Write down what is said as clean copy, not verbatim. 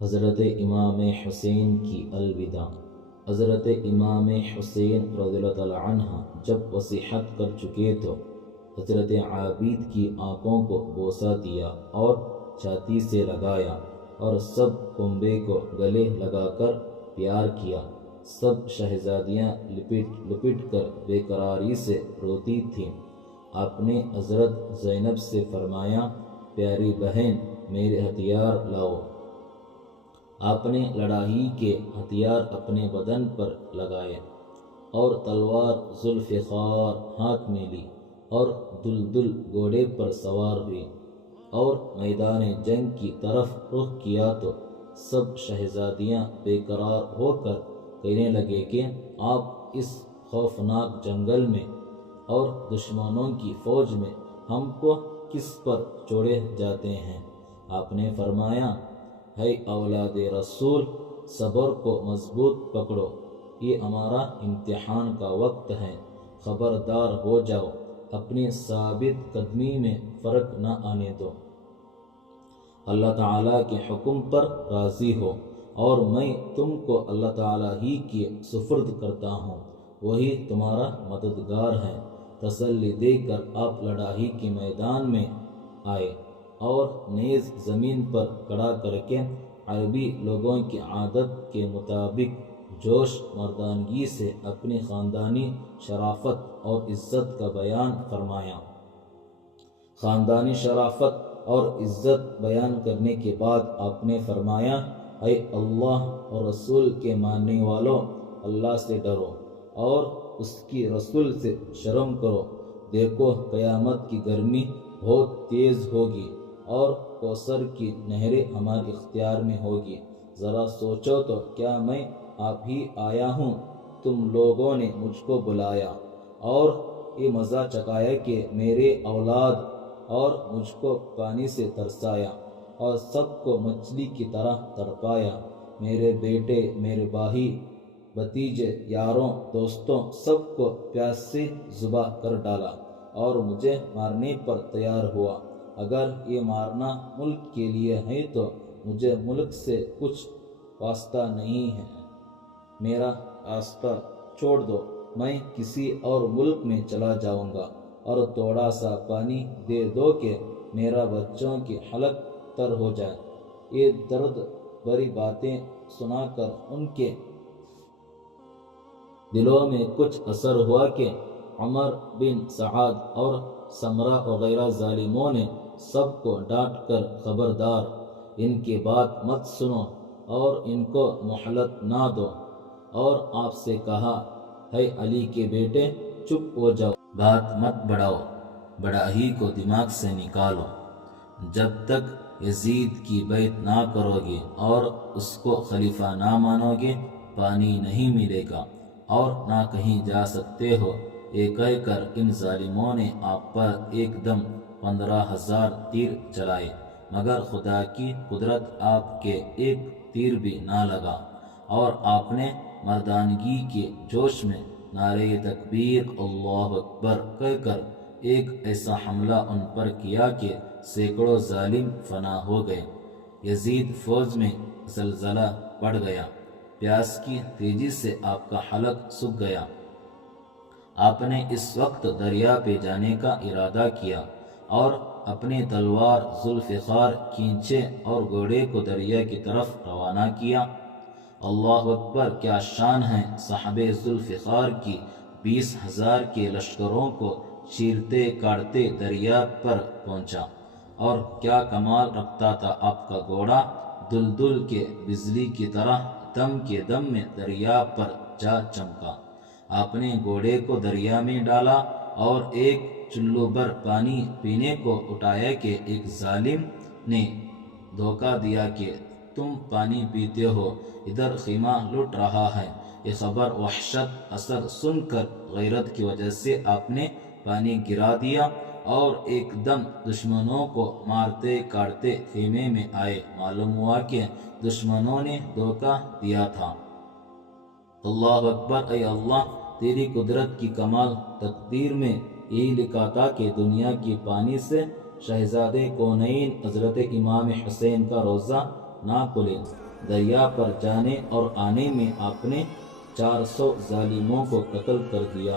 حضرت امام حسین کی الوداع۔ حضرت امام حسین رضی اللہ تعالی عنہ جب وصیت کر چکے تو حضرت عابد کی آنکھوں کو بوسہ دیا اور چھاتی سے لگایا اور سب کنبے کو گلے لگا کر پیار کیا۔ سب شہزادیاں لپٹ لپٹ کر بے قراری سے روتی تھیں۔ آپ نے حضرت زینب سے فرمایا، پیاری بہن میرے ہتھیار لاؤ۔ آپ نے لڑائی کے ہتھیار اپنے بدن پر لگائے اور تلوار ذوالفقار ہاتھ میں لی اور دلدل گھوڑے پر سوار ہوئی اور میدان جنگ کی طرف رخ کیا تو سب شہزادیاں بے قرار ہو کر کہنے لگے کہ آپ اس خوفناک جنگل میں اور دشمنوں کی فوج میں ہم کو کس پر چھوڑے جاتے ہیں؟ آپ نے فرمایا، ہے اولاد رسول، صبر کو مضبوط پکڑو، یہ ہمارا امتحان کا وقت ہے، خبردار ہو جاؤ، اپنی ثابت قدمی میں فرق نہ آنے دو، اللہ تعالیٰ کے حکم پر راضی ہو، اور میں تم کو اللہ تعالیٰ ہی کی سپرد کرتا ہوں، وہی تمہارا مددگار ہے۔ تسلی دے کر آپ لڑائی کے میدان میں آئے اور نیز زمین پر کھڑا کر کے عربی لوگوں کی عادت کے مطابق جوش مردانگی سے اپنی خاندانی شرافت اور عزت کا بیان فرمایا۔ خاندانی شرافت اور عزت بیان کرنے کے بعد آپ نے فرمایا، اے اللہ اور رسول کے ماننے والوں، اللہ سے ڈرو اور اس کی رسول سے شرم کرو۔ دیکھو قیامت کی گرمی بہت تیز ہوگی اور کوثر کی نہریں ہمارے اختیار میں ہوگی۔ ذرا سوچو تو، کیا میں آپ ہی آیا ہوں؟ تم لوگوں نے مجھ کو بلایا اور یہ مزہ چکھایا کہ میرے اولاد اور مجھ کو پانی سے ترسایا اور سب کو مچھلی کی طرح تڑپایا، میرے بیٹے، میرے بھائی، بھتیجے، یاروں، دوستوں، سب کو پیاس سے ذبح کر ڈالا اور مجھے مارنے پر تیار ہوا۔ اگر یہ مارنا ملک کے لیے ہے تو مجھے ملک سے کچھ واسطہ نہیں ہے، میرا راستہ چھوڑ دو، میں کسی اور ملک میں چلا جاؤں گا، اور تھوڑا سا پانی دے دو کہ میرا بچوں کی حلق تر ہو جائے۔ یہ درد بھری باتیں سنا کر ان کے دلوں میں کچھ اثر ہوا کہ عمر بن سعد اور سمرہ وغیرہ ظالموں نے سب کو ڈانٹ کر، خبردار، ان کی بات مت سنو اور ان کو مہلت نہ دو، اور آپ سے کہا، ہے علی کے بیٹے، چپ ہو جاؤ، بات مت بڑھاؤ، بڑائی کو دماغ سے نکالو، جب تک یزید کی بیعت نہ کرو گے اور اس کو خلیفہ نہ مانو گے پانی نہیں ملے گا اور نہ کہیں جا سکتے ہو۔ یہ کہہ کر ان ظالموں نے آپ پر ایک دم 15,000 تیر چلائے، مگر خدا کی قدرت آپ کے ایک تیر بھی نہ لگا، اور آپ نے مردانگی کے جوش میں نعرہ تکبیر اللہ اکبر کہہ کر ایک ایسا حملہ ان پر کیا کہ سینکڑوں ظالم فنا ہو گئے۔ یزید فوج میں زلزلہ پڑ گیا، پیاس کی تیزی سے آپ کا حلق سوکھ گیا۔ آپ نے اس وقت دریا پہ جانے کا ارادہ کیا اور اپنی تلوار ذوالفقار کھینچے اور گھوڑے کو دریا کی طرف روانہ کیا۔ اللہ اکبر، کیا شان ہے صاحب ذوالفقار کی! 20,000 کے لشکروں کو چیرتے کاٹتے دریا پر پہنچا، اور کیا کمال رکھتا تھا آپ کا گھوڑا! دلدل کے بجلی کی طرح دم کے دم میں دریا پر جا چمکا۔ آپ نے گھوڑے کو دریا میں ڈالا اور ایک چلو بھر پانی پینے کو اٹھایا کہ ایک ظالم نے دھوکہ دیا کہ تم پانی پیتے ہو، ادھر خیمہ لٹ رہا ہے۔ یہ خبر وحشت اثر سن کر غیرت کی وجہ سے آپ نے پانی گرا دیا اور ایک دم دشمنوں کو مارتے کاٹتے خیمے میں آئے۔ معلوم ہوا کہ دشمنوں نے دھوکہ دیا تھا۔ اللہ اکبر، اے اللہ، تیری قدرت کی کمال! تقدیر میں یہی لکھا تھا کہ دنیا کی پانی سے شہزادے کونین حضرت امام حسین کا روزہ ناقلن، دریا پر جانے اور آنے میں آپ نے 400 ظالموں کو قتل کر دیا۔